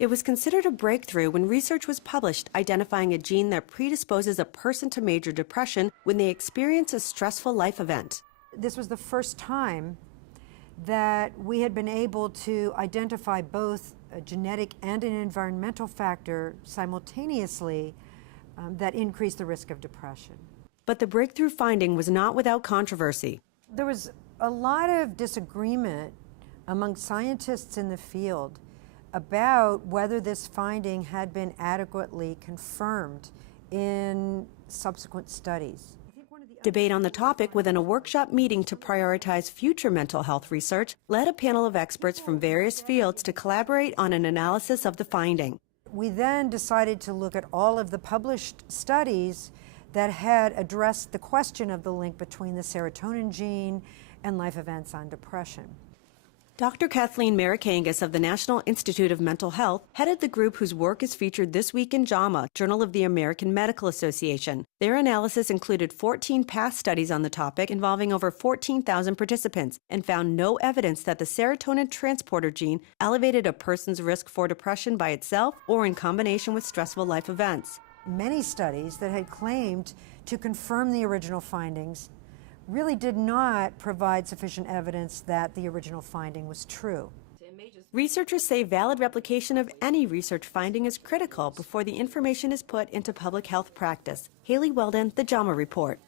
It was considered a breakthrough when research was published identifying a gene that predisposes a person to major depression when they experience a stressful life event. This was the first time that we had been able to identify both a genetic and an environmental factor simultaneously that increased the risk of depression. But the breakthrough finding was not without controversy. There was a lot of disagreement among scientists in the field about whether this finding had been adequately confirmed in subsequent studies. Debate on the topic within a workshop meeting to prioritize future mental health research led a panel of experts from various fields to collaborate on an analysis of the finding. We then decided to look at all of the published studies that had addressed the question of the link between the serotonin gene and life events on depression. Dr. Kathleen Marikangas of the National Institute of Mental Health headed the group whose work is featured this week in JAMA, Journal of the American Medical Association. Their analysis included 14 past studies on the topic involving over 14,000 participants and found no evidence that the serotonin transporter gene elevated a person's risk for depression by itself or in combination with stressful life events. Many studies that had claimed to confirm the original findings really did not provide sufficient evidence that the original finding was true. Researchers say valid replication of any research finding is critical before the information is put into public health practice. Haley Weldon, The JAMA Report.